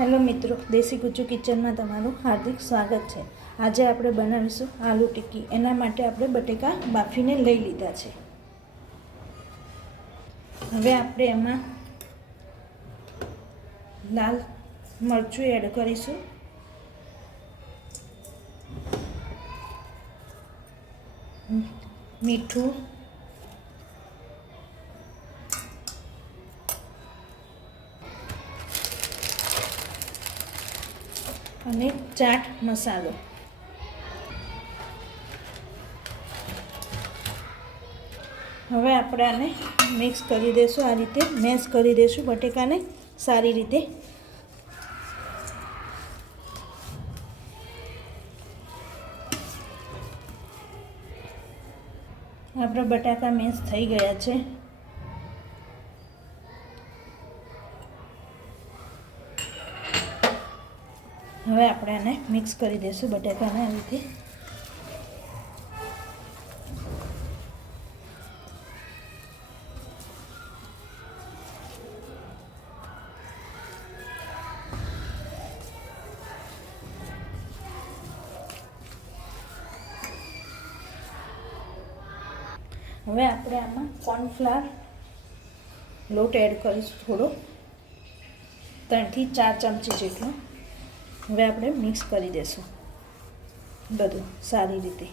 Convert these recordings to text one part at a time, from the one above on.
Hello મિત્રો, દેશી ગુજ્જુ કિચનમાં તમારું હાર્દિક સ્વાગત છે। આજે આપણે બનાવીશું આલુ ટિક્કી। એના માટે આપણે બટેકા બાફીને લઈ લીધા છે। હવે આપણે એમાં લાલ મરચું એડ કરીશું, મીઠું, અને ચાટ મસાલો। હવે આપણે આને મિક્સ કરી દઈશું, આ રીતે મેશ કરી દઈશું બટેકાને સારી રીતે। આપણા બટાકા મેશ થઈ ગયા છે। હવે આપણે આને મિક્સ કરી દઈશું બટાકાને આ રીતે। હવે આપણે આમાં કોર્નફ્લાવર લોટ એડ કરીશું, થોડો 3 થી 4 ચમચી જેટલો। હવે આપણે મિક્સ કરી દઈશું બધું સારી રીતે।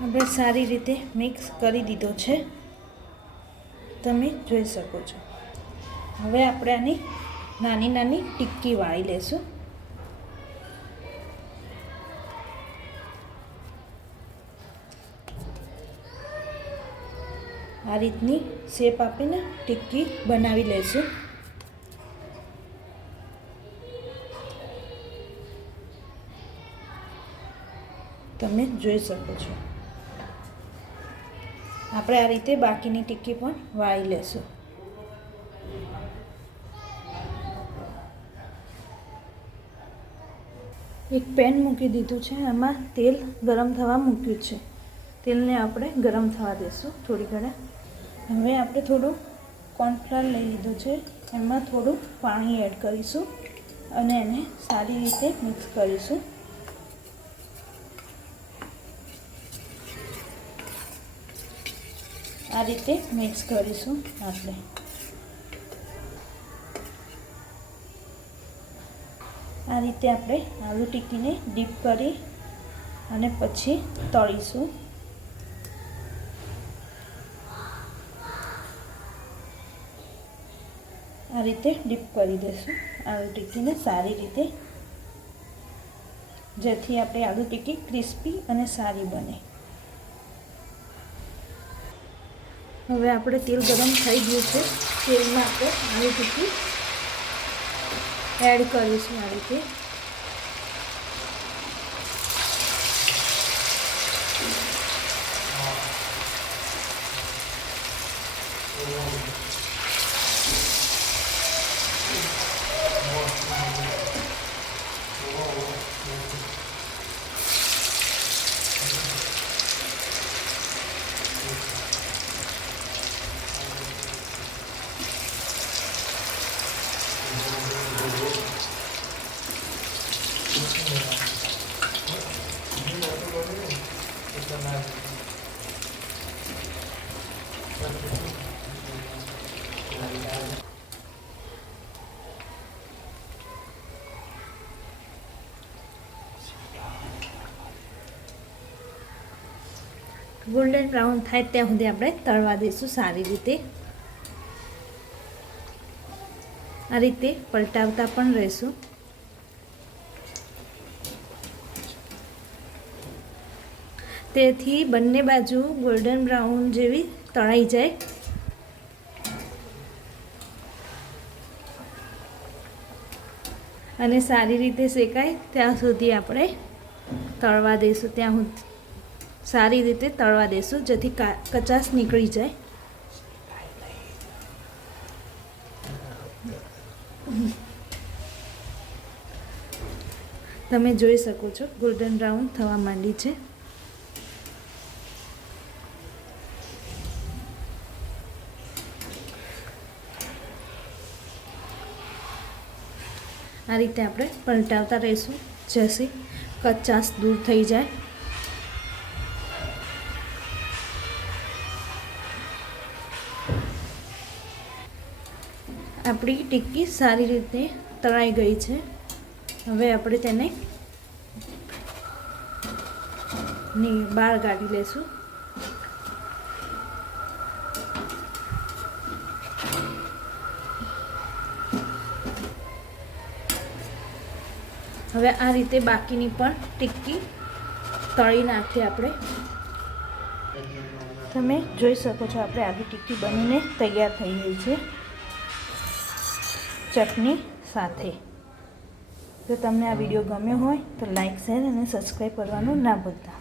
આપણે સારી રીતે મિક્સ કરી દીધો છે, તમે જોઈ શકો છો। હવે આપણે આની નાની નાની ટિક્કી વાળી લેશું। આ રીતની શેપ આપીને ટિક્કી બનાવી લઈશું। તમે જોઈ શકો છો। આપણે આ રીતે બાકીની ટિક્કી પણ વાળી લેશું। એક પેન મૂકી દીધું છે, આમાં તેલ ગરમ થવા મૂક્યું છે। તેલને આપણે ગરમ થવા દઈશું થોડી ઘણા। હવે આપણે થોડું કોર્નફ્લાવર લઈ લીધું છે, એમાં થોડું પાણી એડ કરીશું અને એને સારી રીતે મિક્સ કરીશું। આ રીતે મિક્સ કરીશું આપણે। આ રીતે આપણે આલુ ટિક્કીને ડીપ કરી અને પછી તળીશું। આ રીતે ડીપ કરી દઈશું આલુ ટિક્કીને સારી રીતે, જેથી આપણે આલુ ટિક્કી ક્રિસ્પી અને સારી બને। હવે આપણે તેલ ગરમ થઈ ગયું છે, તેલમાં આપણે આલુ ટિક્કી એડ કરીશું આ રીતે। ગોલ્ડન બ્રાઉન થાય ત્યાં સુધી આપણે તળવા દઈશું સારી રીતે। આ રીતે પલટાવતા પણ રહીશું। તેથી બંને બાજુ ગોલ્ડન બ્રાઉન જેવી તળાઈ જાય। અને સારી રીતે શેકાય ત્યાં સુધી આપણે તળવા દઈશું, ત્યાં સારી રીતે તળવા દઈશું, જેથી કચાશ નીકળી જાય। તમે જોઈ શકો છો ગોલ્ડન બ્રાઉન થવા માંડી છે। આ રીતે આપણે પલટાવતા રહીશું જેથી કચાશ દૂર થઈ જાય. આપણી ટિક્કી સારી રીતે તળાઈ ગઈ છે. હવે આપણે તેને બહાર કાઢી લઈશું. હવે આ રીતે બાકીની પણ ટિક્કી તળી નાખીએ આપણે. તમે જોઈ શકો છો આપણે આદુ ટિક્કી બનીને તૈયાર થઈ ગઈ છે ચટણી સાથે. જો તમને આ વિડીયો ગમ્યો હોય તો લાઈક, શેર અને સબસ્ક્રાઈબ કરવાનું ના ભૂલતા.